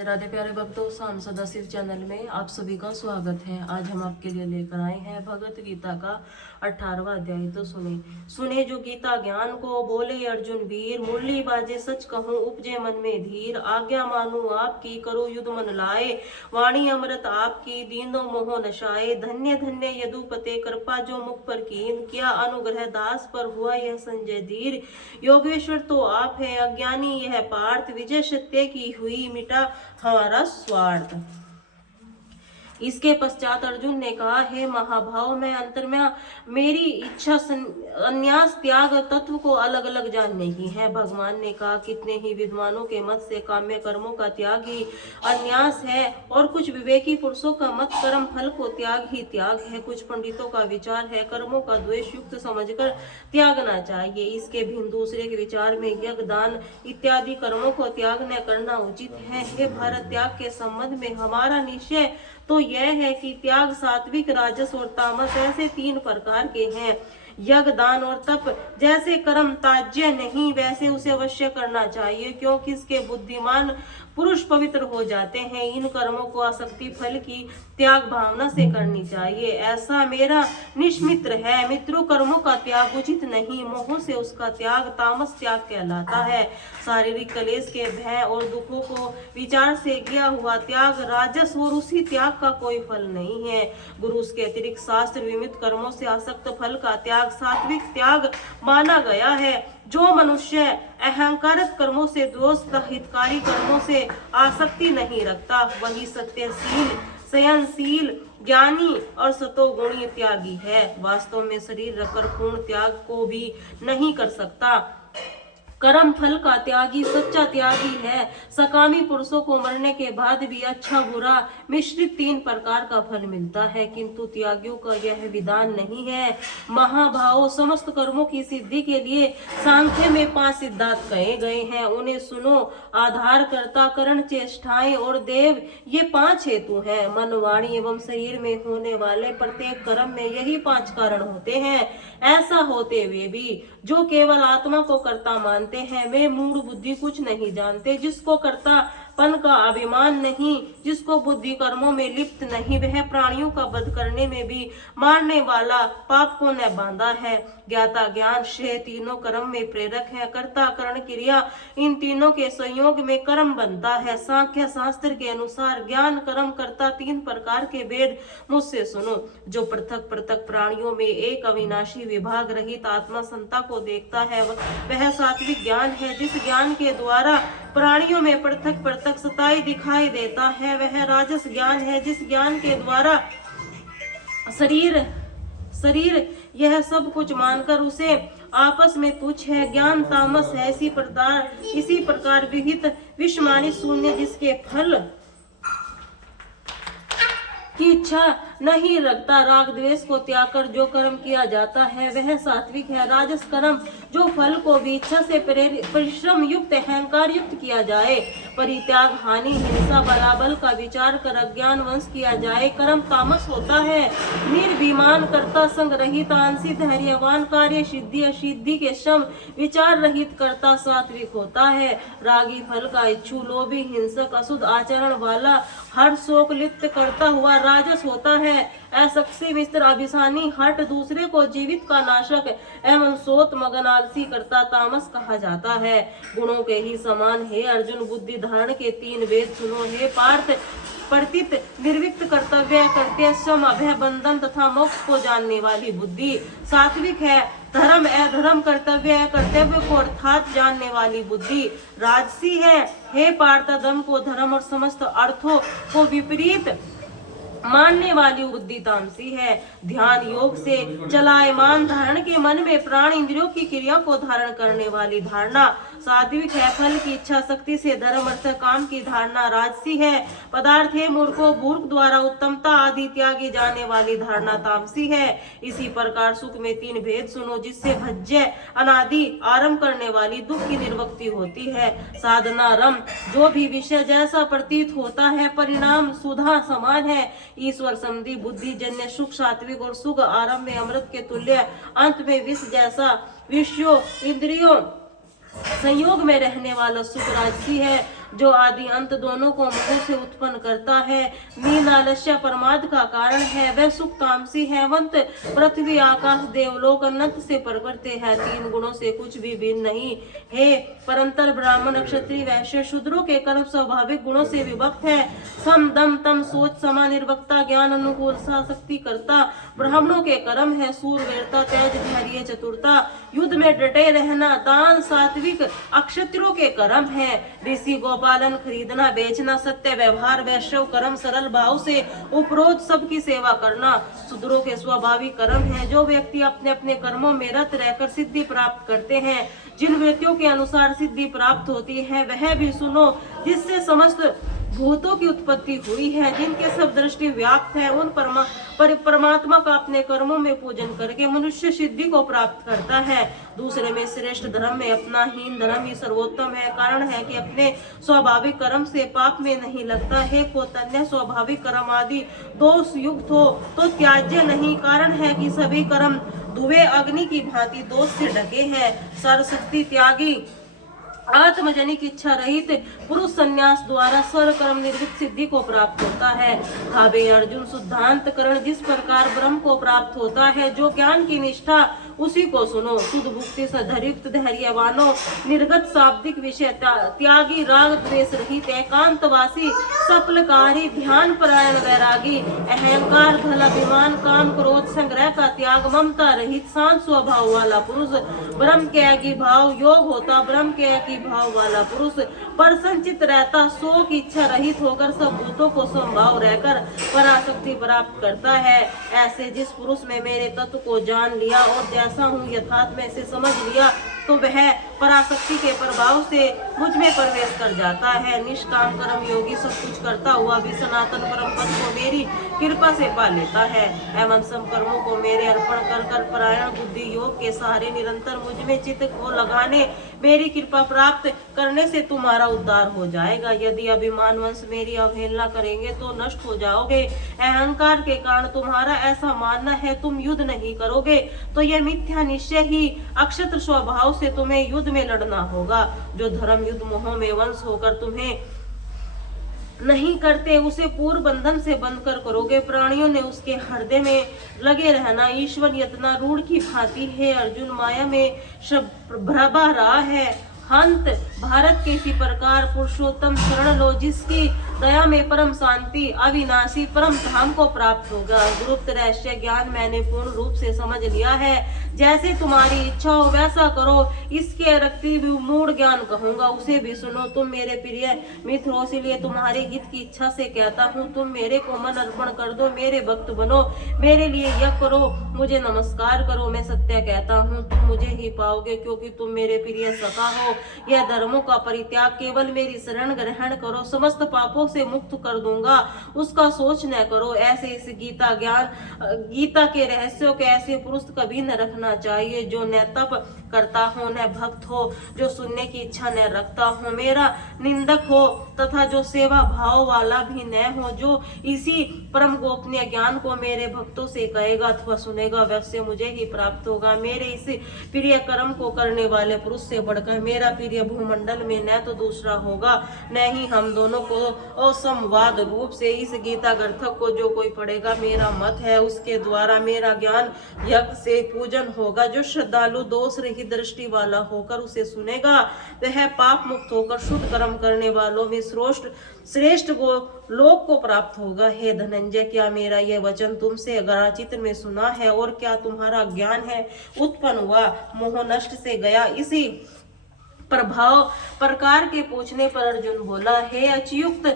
राधे राधे प्यारे भक्तों, सांसद शिव चैनल में आप सभी का स्वागत है। आज हम आपके लिए लेकर आए हैं भगवत गीता का 18वां अध्याय। तो सुने जो गीता ज्ञान को, बोले अर्जुन वीर, मुरली बाजे सच कहूँ, उपजे मन में धीर, आज्ञा मानू आपकी, करो युद्ध मन लाए, वाणी अमृत आपकी, दीनो मोह नशाए, धन्य धन्य यदुपते, कृपा जो मुख पर कीन, किया अनुग्रह दास पर, हुआ यह संजय धीर, योगेश्वर तो आप है, अज्ञानी यह पार्थ, विजय सत्य की हुई, मिटा हमारा स्वार्थ। इसके पश्चात अर्जुन ने कहा, हे महाभाव, मैं अंतर में मेरी इच्छा अन्यास त्याग तत्व को अलग अलग जानने की है। भगवान ने कहा, कितने ही विद्वानों के मत से काम्य कर्मों का त्याग ही अन्यास है, और कुछ विवेकी पुरुषों का मत कर्म फल को त्याग ही त्याग है। कुछ पंडितों का विचार है कर्मों का द्वेष युक्त समझकर त्यागना चाहिए। इसके भिन्न दूसरे के विचार में यज्ञ दान इत्यादि कर्मों को त्याग न करना उचित है। हे भारत, त्याग के संबंध में हमारा निश्चय तो यह है कि त्याग सात्विक, राजस और तामस ऐसे 3 प्रकार के हैं। यज्ञ दान और तप जैसे कर्म त्याज्य नहीं, वैसे उसे अवश्य करना चाहिए, क्योंकि इसके बुद्धिमान पुरुष पवित्र हो जाते हैं। इन कर्मों को आसक्ति फल की त्याग भावना से करनी चाहिए, ऐसा मेरा निष्मित्र है। मित्रों, कर्मों का त्याग उचित नहीं, मोह से उसका त्याग तामस त्याग कहलाता है। शारीरिक कलेश के भय और दुखों को विचार से किया हुआ त्याग राजस, और उसी त्याग का कोई फल नहीं है। गुरु के अतिरिक्त शास्त्र विमित कर्मों से आसक्त फल का त्याग सात्विक त्याग माना गया है। जो मनुष्य अहंकारक कर्मों से, दोष हितकारी कर्मों से आसक्ति नहीं रखता, वही सत्यशील, संयमशील, ज्ञानी और सतोगुणी त्यागी है। वास्तव में शरीर रखकर पूर्ण त्याग को भी नहीं कर सकता। कर्म फल का त्यागी सच्चा त्यागी है। सकामी पुरुषों को मरने के बाद भी अच्छा बुरा मिश्रित 3 प्रकार का फल मिलता है, किंतु त्यागियों का यह विधान नहीं है। महाभावों, समस्त कर्मों की सिद्धि के लिए सांख्य में 5 सिद्धांत कहे गए हैं, उन्हें सुनो। आधार, कर्ता, करण, चेष्टाएं और देव, ये 5 हेतु हैं। मन, वाणी एवं शरीर में होने वाले प्रत्येक कर्म में यही 5 कारण होते हैं। ऐसा होते हुए भी जो केवल आत्मा को कर्ता मानते हैं, वे मूढ़ बुद्धि कुछ नहीं जानते। जिसको कर्तापन का अभिमान नहीं, जिसको बुद्धि कर्मों में लिप्त नहीं, वह प्राणियों का वध करने में भी मारने वाला पाप को न बांधा है। ज्ञाता, ज्ञान, श्रेय तीनों कर्म में प्रेरक है। कर्ता, करण, क्रिया, इन तीनों के संयोग में कर्म बनता है। सांख्य शास्त्र के अनुसार ज्ञान, कर्म, कर्ता 3 प्रकार के भेद मुझसे सुनो। जो पृथक पृथक प्राणियों में एक अविनाशी विभाग रहित आत्मा संता को देखता है, वह सात्विक ज्ञान है। जिस ज्ञान के द्वारा प्राणियों में पृथक पृथक सताई दिखाई देता है, वह राजस ज्ञान है। जिस ज्ञान के द्वारा शरीर यह सब कुछ मानकर उसे आपस में तुच्छ है, ज्ञान तामस है। इसी प्रकार विहित विषमानी शून्य, जिसके फल की इच्छा नहीं रखता, राग द्वेष को त्याग कर जो कर्म किया जाता है, वह सात्विक है। राजस कर्म, जो फल को भी इच्छा से परिश्रम युक्त, अहंकार युक्त किया जाए, परित्याग, हानि, हिंसा, बलाबल का विचार कर अज्ञान वंश किया जाए, कर्म तामस होता है। निर्भिमान, कर्ता संग रहित, आंशिक, धैर्यवान, कार्य सिद्धि असिद्धि के श्रम विचार रहित कर्ता सात्विक होता है। रागी, फल का इच्छु, लोभी, हिंसक, अशुद्ध आचरण वाला, हर शोक लिप्त करता हुआ राजस होता है। असक्षी, मित्र, अभिसानी, हट, दूसरे को जीवित का नाशक एवं सोत, मगन, आलसी करता तामस कहा जाता है। गुणों के ही समान हे अर्जुन, बुद्धि धारण के 3 वेद सुनो। हे पार्थ, प्रतीत, निर्विक्त, कर्तव्य, कर्तव्य, सम, अभय, बंधन तथा मोक्ष को जानने वाली बुद्धि सात्विक है। धर्म, अधर्म, कर्तव्य, कर्तव्य को अर्थात जानने वाली बुद्धि राजसी है। हे पार्थ, धर्म को धर्म और समस्त अर्थों को विपरीत मानने वाली बुद्धि तामसी है। ध्यान योग से चलायमान धारण के मन में प्राण इंद्रियों की क्रिया को धारण करने वाली धारणा सात्विक है। फल की इच्छा शक्ति से धर्म अर्थ काम की धारणा राजसी है। पदार्थ है मूर्खों मूर्ख द्वारा उत्तमता आदि त्यागी जाने वाली धारणा तामसी है। इसी प्रकार सुख में 3 भेद सुनो, जिससे भज्य अनादि आरंभ करने वाली दुख की निर्वक्ति होती है। साधना रम, जो भी विषय जैसा प्रतीत होता है, परिणाम सुधा समान है। ईश्वर संधि बुद्धि जन्य सुख सात्विक, और सुख आरंभ में अमृत के तुल्य, अंत में विष जैसा विषयों इंद्रियों संयोग में रहने वाला सुख राजसी है। जो आदि अंत दोनों को मोह से उत्पन्न करता है। नींद आलस्य प्रमाद का कारण है, वह सुख तामसी है। वंत पृथ्वी आकाश देवलोक अनंत से प्रवर्ते है, तीन गुणों से कुछ भी भिन्न नहीं है। परंतर ब्राह्मण क्षत्रिय वैश्य शूद्रों के कर्म स्वाभाविक गुणों से विभक्त है। सम दम तम सोच समा निर्भक्ता ज्ञान अनुकूल शक्ति करता। ब्राह्मणों के कर्म है सूर वीरता तेज धैर्य चतुरता युद्ध में डटे रहना दान सात्विक। अक्षत्रियों के कर्म है ऋषि गोपालन खरीदना बेचना सत्य व्यवहार वैश्य कर्म सरल भाव से उपरोध सबकी सेवा करना। शूद्रों के स्वाभाविक कर्म है जो व्यक्ति अपने अपने कर्मों में रत रहकर सिद्धि प्राप्त करते हैं। जिन व्यक्तियों के अनुसार सिद्धि प्राप्त होती है वह भी सुनो, जिससे समस्त भूतों की उत्पत्ति हुई है, जिनके सब दृष्टि व्याप्त है। उन परमात्मा का अपने कर्मों में पूजन करके मनुष्य सिद्धि को प्राप्त करता है। दूसरे में श्रेष्ठ धर्म में अपना हीन धर्म ही सर्वोत्तम है। कारण है कि अपने स्वाभाविक कर्म से पाप में नहीं लगता है। को तन्य स्वाभाविक कर्म आदि दोष युक्त हो तो त्याज्य नहीं। कारण है कि सभी कर्म धुएं अग्नि की भांति दोष से ढके हैं। सर्वशक्ति त्यागी आत्मजनिक इच्छा रहित पुरुष संन्यास द्वारा स्वर कर्म निर्वित सिद्धि को प्राप्त होता है। भावे अर्जुन शुद्धांतकरण जिस प्रकार ब्रह्म को प्राप्त होता है, जो ज्ञान की निष्ठा उसी को सुनो। शुद्ध भुक्ति सधरयुक्त धैर्यवानो निर्गत शाब्दिक विषय त्यागी राग द्वेष रहित एकांतवासी सफलकारी ध्यान परायण वैरागी अहंकार धल अभिमान काम क्रोध संग्रह का त्याग ममता रहित शांत स्वभाव वाला पुरुष ब्रह्म के एकी भाव योग होता। ब्रह्म के एकी भाव वाला पुरुष पर संचित रहता शोक इच्छा रहित होकर सब भूतों को संभाव रहकर पराशक्ति प्राप्त करता है। ऐसे जिस पुरुष में मेरे तत्व को जान लिया और जैसा हूँ यथार्थ में से समझ लिया तो वह पराशक्ति के प्रभाव से मुझ में प्रवेश कर जाता है। निष्काम कर्म योगी सब कुछ करता हुआ भी सनातन परम पद को मेरी कृपा से पा लेता है। एवं सब कर्मों को मेरे अर्पण कर कर परायण बुद्धि योग के सहारे निरंतर मुझ में चित्त को लगाने मेरी कृपा प्राप्त करने से तुम्हारा उद्धार हो जाएगा। यदि अभिमान वंश मेरी अवहेलना करेंगे तो नष्ट हो जाओगे। अहंकार के कारण तुम्हारा ऐसा मानना है तुम युद्ध नहीं करोगे तो यह मिथ्या निश्चय ही। अक्षत्र स्वभाव से तुम्हें युद्ध में लड़ना होगा। जो धर्म युद्ध मोह में वंश होकर तुम्हें नहीं करते उसे पूर्व बंधन से बंद कर करोगे। प्राणियों ने उसके हृदय में लगे रहना ईश्वर यतना रूढ़ की भांति है। अर्जुन माया में भ्रभा रहा है। हंत भारत के इसी प्रकार पुरुषोत्तम शरण लो, जिसकी दया में परम शांति अविनाशी परम धाम को प्राप्त होगा। गुप्त रहस्य ज्ञान मैंने पूर्ण रूप से समझ लिया है। जैसे तुम्हारी इच्छा हो वैसा करो। इसके रक्ति मूढ़ ज्ञान कहूंगा उसे भी सुनो। तुम मेरे प्रिय मित्र हो इसलिए तुम्हारे हित की इच्छा से कहता हूँ। तुम मेरे को मन अर्पण कर दो, मेरे भक्त बनो, मेरे लिए यज्ञ करो, मुझे नमस्कार करो। मैं सत्य कहता हूँ तुम मुझे ही पाओगे क्योंकि तुम मेरे प्रिय सखा हो। यह धर्मों का परित्याग केवल मेरी शरण ग्रहण करो, समस्त पापों से मुक्त कर दूंगा, उसका सोच न करो। ऐसे इस गीता के रहस्यों के ऐसे पुरुष कभी न रखना चाहिए जो न तप करता हो न भक्त हो, जो सुनने की इच्छा न रखता हो, मेरा निंदक हो तथा जो सेवा भाव वाला भी न हो। जो इसी परम गोपनीय ज्ञान को मेरे भक्तों से कहेगा अथवा सुनेगा वैसे मुझे ही प्राप्त होगा। मेरे इस प्रिय कर्म को करने वाले पुरुष से बढ़कर मेरा प्रिय भूमंडल में न तो दूसरा होगा न ही हम दोनों को असंवाद रूप से इस गीता ग्रंथ को जो कोई पढ़ेगा मेरा मत है उसके द्वारा मेरा ज्ञान यज्ञ से पूजन होगा। जो श्रद्धालु दोष रहित दृष्टि वाला होकर उसे सुनेगा वह पाप मुक्त होकर शुद्ध कर्म करने वालों में श्रेष्ठ को लोक को प्राप्त होगा। हे धनंजय, क्या मेरा यह वचन तुमसे अगराचित में सुना है और क्या तुम्हारा ज्ञान है उत्पन्न हुआ, मोह नष्ट से गया? इसी प्रभाव प्रकार के पूछने पर अर्जुन बोला, हे अच्युत,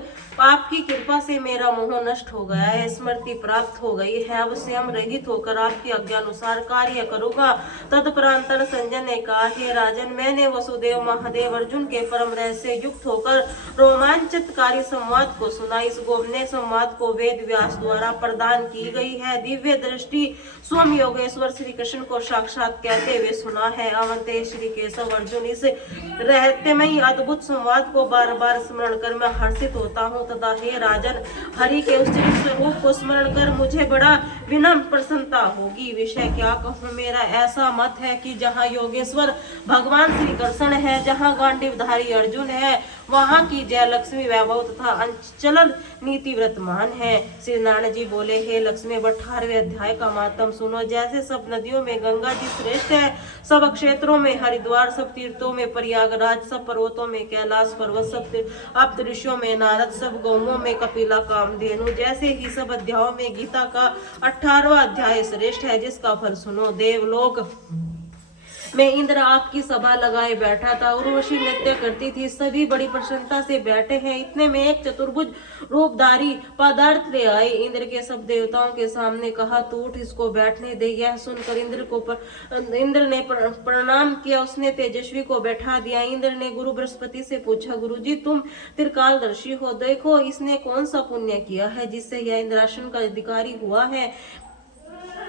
आपकी कृपा से मेरा मोह नष्ट हो गया है, स्मृति प्राप्त हो गई है। अब स्वयं रहित होकर आपके आज्ञानुसार कार्य करूंगा। तदपरांतर संजय ने कहा, हे राजन, मैंने वसुदेव महादेव अर्जुन के परम रहस्य युक्त होकर रोमांचकारी संवाद को सुना। इस गोपनीय संवाद को वेद व्यास द्वारा प्रदान की गई है। दिव्य दृष्टि स्वयं योगेश्वर श्री कृष्ण को साक्षात कहते हुए सुना है। अवंते श्री केशव अर्जुन, इस रहस्यमयी अद्भुत संवाद को बार बार स्मरण कर मैं हर्षित होता हूँ तथा हे राजन, हरि के उस स्वरूप को स्मरण कर मुझे बड़ा विनम्र प्रसन्नता होगी। विषय क्या कहूँ, मेरा ऐसा मत है कि जहाँ योगेश्वर भगवान श्री कृष्ण है, जहाँ गांडीवधारी अर्जुन है, वहाँ की जय लक्ष्मी वैभव तथा अंचलन नीति वर्तमान है। श्री नारायण जी बोले, हे लक्ष्मी 18वें अध्याय का महात्म सुनो। जैसे सब नदियों में गंगा जी श्रेष्ठ है, सब क्षेत्रों में हरिद्वार, सब तीर्थों में प्रयागराज, सब पर्वतों में कैलाश पर्वत, सब आप ऋषियों में नारद, सब गौओं में कपिला कामधेनु, जैसे ही सब अध्यायों में गीता का 18वां अध्याय श्रेष्ठ है, जिसका फल सुनो। देवलोक में इंद्र आपकी सभा लगाए बैठा था, उर्वशी नृत्य करती थी, सभी बड़ी प्रसन्नता से बैठे हैं। इतने में एक चतुर्भुज रूपधारी पदार्थ ले आए। इंद्र के सब देवताओं के सामने कहा, तू उठ, इसको बैठने दे। यह सुनकर इंद्र ने प्रणाम किया, उसने तेजस्वी को बैठा दिया। इंद्र ने गुरु बृहस्पति से पूछा, गुरुजी तुम त्रिकालदर्शी हो, देखो इसने कौन सा पुण्य किया है जिससे यह इंद्रासन का अधिकारी हुआ है।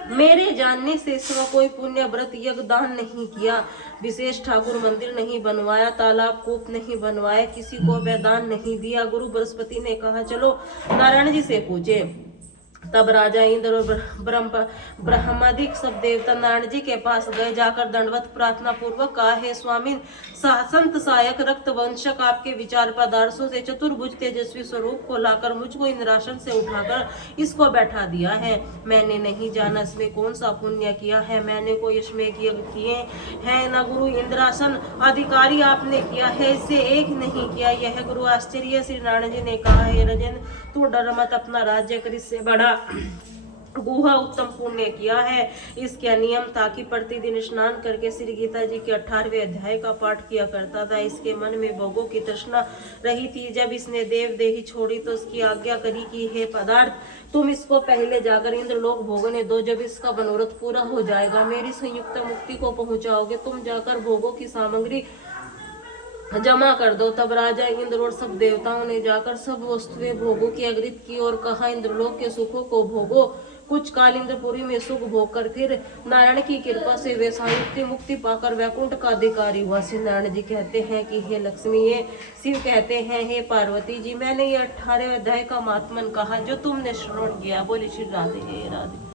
मेरे जानने से इसका कोई पुण्य व्रत यज्ञ दान नहीं किया, विशेष ठाकुर मंदिर नहीं बनवाया, तालाब कूप नहीं बनवाया, किसी को वैदान नहीं दिया। गुरु बृहस्पति ने कहा, चलो नारायण जी से पूछे। तब राजा इंद्र और ब्रह्मादिक सब देवता नारायण जी के पास गए। जाकर दंडवत प्रार्थना पूर्वक कहा, हे स्वामी संत सहायक रक्त वंशक, आपके विचार पदार्थों से चतुर्भुज तेजस्वी स्वरूप को लाकर मुझको इंद्रासन से उठाकर इसको बैठा दिया है। मैंने नहीं जाना इसमें कौन सा पुण्य किया है, मैंने कोई इसमें यज्ञ किए हैं न गुरु इंद्रासन अधिकारी आपने किया है, इससे एक नहीं किया। यह गुरु आश्चर्य। श्री नारायण जी ने कहा, हे राजन तू डर मत, अपना राज्य कर, इससे बड़ा गुहा उत्तम पुण्य किया है। इसका नियम था कि प्रतिदिन स्नान करके श्री गीता जी के 18वें अध्याय का पाठ किया करता था। इसके मन में भोगों की तृष्णा रही थी। जब इसने देव देही छोड़ी तो उसकी आज्ञा करी कि हे पदार्थ, तुम इसको पहले जाकर इंद्रलोक भोगने दो। जब इसका मनोरथ पूरा हो जाएगा, मेरी संयुक्त मुक्ति को पहुंचाओगे। तुम जाकर भोगों की सामग्री जमा कर दो। तब राजा इंद्र और सब देवताओं ने जाकर सब वस्तुएं भोगों की अग्रित की और कहा, इंद्रलोक के सुखों को भोगो। कुछ काल इंद्रपुरी में सुख भोग कर फिर नारायण की कृपा से वे संयुक्ति मुक्ति पाकर वैकुंठ का अधिकारी हुआ। श्री नारायण जी कहते हैं कि हे लक्ष्मी, ये शिव कहते हैं, हे पार्वती जी, मैंने ये 18वें अध्याय का महात्मन कहा जो तुमने श्रवण किया। बोले श्री राधे राधे।